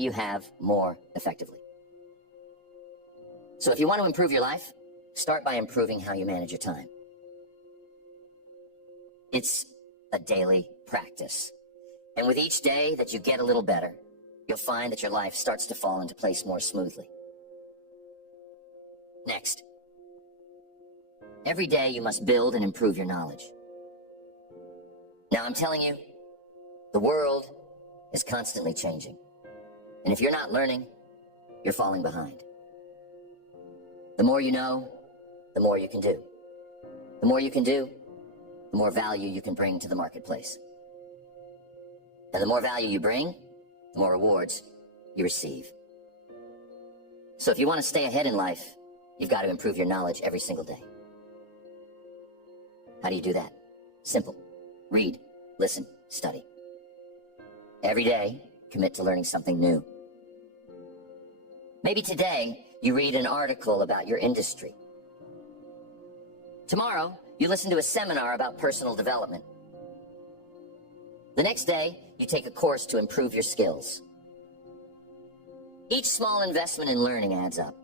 you have more effectively. So if you want to improve your life, start by improving how you manage your time. It's a daily practice. And with each day that you get a little better, you'll find that your life starts to fall into place more smoothly. Next, every day you must build and improve your knowledge. Now I'm telling you, the world is constantly changing. And if you're not learning, you're falling behind. The more you know, the more you can do. The more you can do, the more value you can bring to the marketplace. And the more value you bring, the more rewards you receive. So if you want to stay ahead in life, you've got to improve your knowledge every single day. How do you do that? Simple. Read, listen, study. Every day, commit to learning something new. Maybe today, you read an article about your industry. Tomorrow, you listen to a seminar about personal development. The next day, you take a course to improve your skills. Each small investment in learning adds up.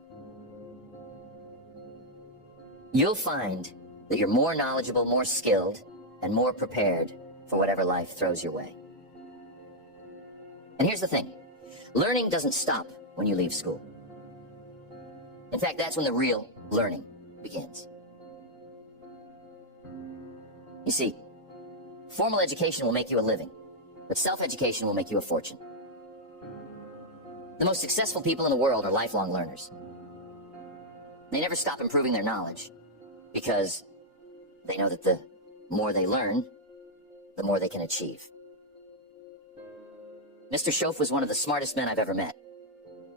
You'll find that you're more knowledgeable, more skilled, and more prepared for whatever life throws your way. And here's the thing. Learning doesn't stop when you leave school. In fact, that's when the real learning begins. You see, formal education will make you a living, but self-education will make you a fortune. The most successful people in the world are lifelong learners. They never stop improving their knowledge because they know that the more they learn, the more they can achieve. Mr. Schoaf was one of the smartest men I've ever met,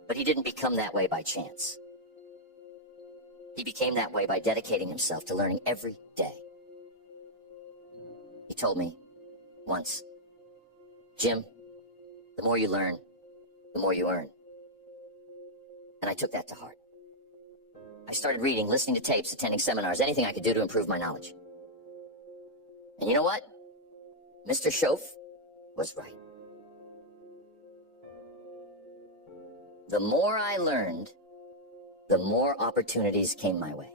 but he didn't become that way by chance. He became that way by dedicating himself to learning every day. He told me once, "Jim, the more you learn, the more you earn." And I took that to heart. I started reading, listening to tapes, attending seminars, anything I could do to improve my knowledge. And you know what? Mr. Schoaf was right. The more I learned, the more opportunities came my way.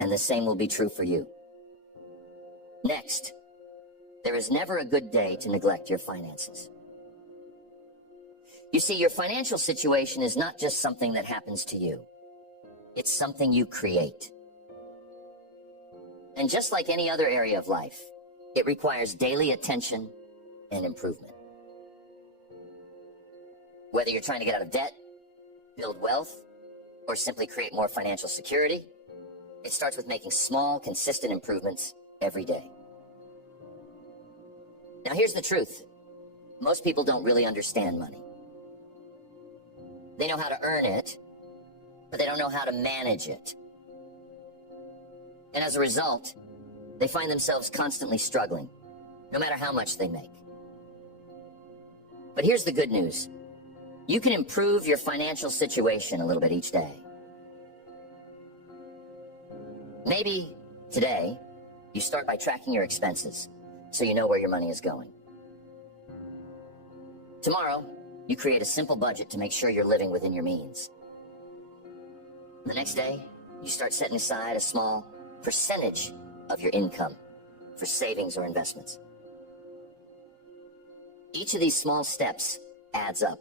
And the same will be true for you. Next, there is never a good day to neglect your finances. You see, your financial situation is not just something that happens to you. It's something you create. And just like any other area of life, it requires daily attention and improvement. Whether you're trying to get out of debt, build wealth, or simply create more financial security, it starts with making small, consistent improvements every day. Now here's the truth. Most people don't really understand money. They know how to earn it, but they don't know how to manage it. And as a result, they find themselves constantly struggling, no matter how much they make. But here's the good news. You can improve your financial situation a little bit each day. Maybe today, you start by tracking your expenses so you know where your money is going. Tomorrow, you create a simple budget to make sure you're living within your means. The next day, you start setting aside a small percentage of your income for savings or investments. Each of these small steps adds up.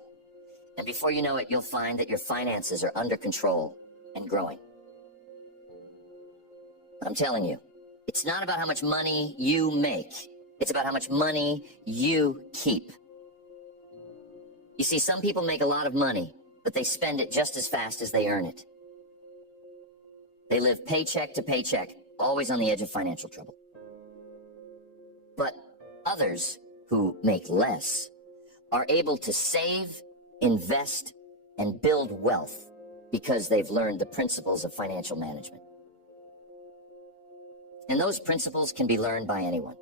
And before you know it, you'll find that your finances are under control and growing. I'm telling you, it's not about how much money you make. It's about how much money you keep. You see, some people make a lot of money, but they spend it just as fast as they earn it. They live paycheck to paycheck, always on the edge of financial trouble. But others who make less are able to save, invest, and build wealth because they've learned the principles of financial management. And those principles can be learned by anyone.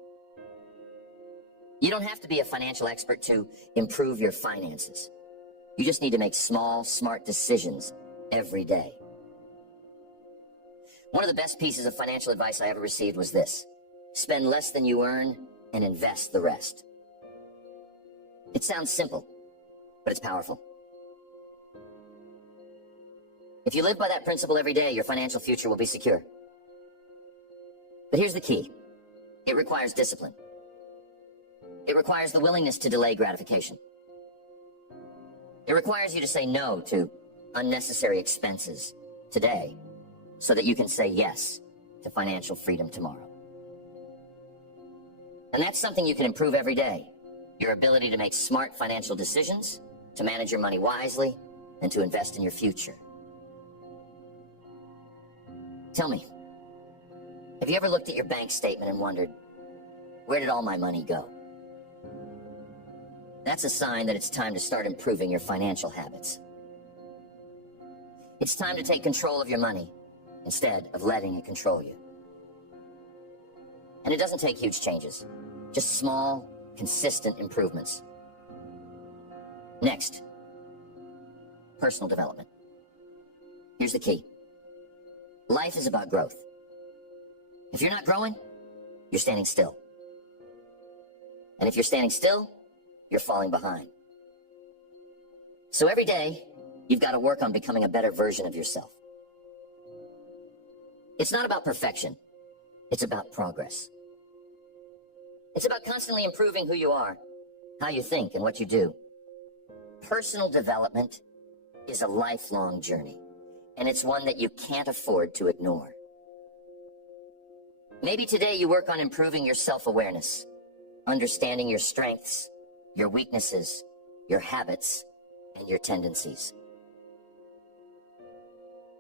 You don't have to be a financial expert to improve your finances. You just need to make small, smart decisions every day. One of the best pieces of financial advice I ever received was this: spend less than you earn and invest the rest. It sounds simple, but it's powerful. If you live by that principle every day, your financial future will be secure. But here's the key. It requires discipline. It requires the willingness to delay gratification. It requires you to say no to unnecessary expenses today so that you can say yes to financial freedom tomorrow. And that's something you can improve every day. Your ability to make smart financial decisions, to manage your money wisely, and to invest in your future. Tell me, have you ever looked at your bank statement and wondered, where did all my money go? That's a sign that it's time to start improving your financial habits. It's time to take control of your money instead of letting it control you. And it doesn't take huge changes, just small, consistent improvements. Next, personal development. Here's the key. Life is about growth. If you're not growing, you're standing still. And if you're standing still, you're falling behind. So every day, you've got to work on becoming a better version of yourself. It's not about perfection. It's about progress. It's about constantly improving who you are, how you think, and what you do. Personal development is a lifelong journey, and it's one that you can't afford to ignore. Maybe today you work on improving your self-awareness, understanding your strengths, your weaknesses, your habits, and your tendencies.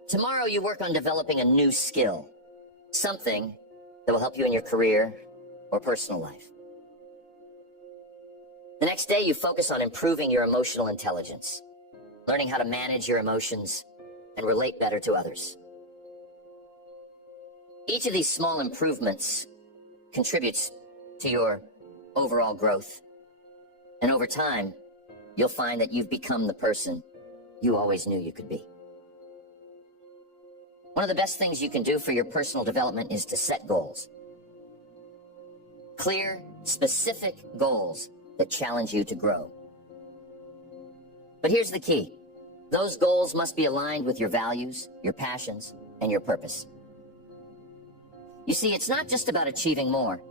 Tomorrow you work on developing a new skill, something that will help you in your career or personal life. The next day you focus on improving your emotional intelligence, learning how to manage your emotions and relate better to others. Each of these small improvements contributes to your overall growth. And over time, you'll find that you've become the person you always knew you could be. One of the best things you can do for your personal development is to set goals. Clear, specific goals that challenge you to grow. But here's the key. Those goals must be aligned with your values, your passions, and your purpose. You see, it's not just about achieving more.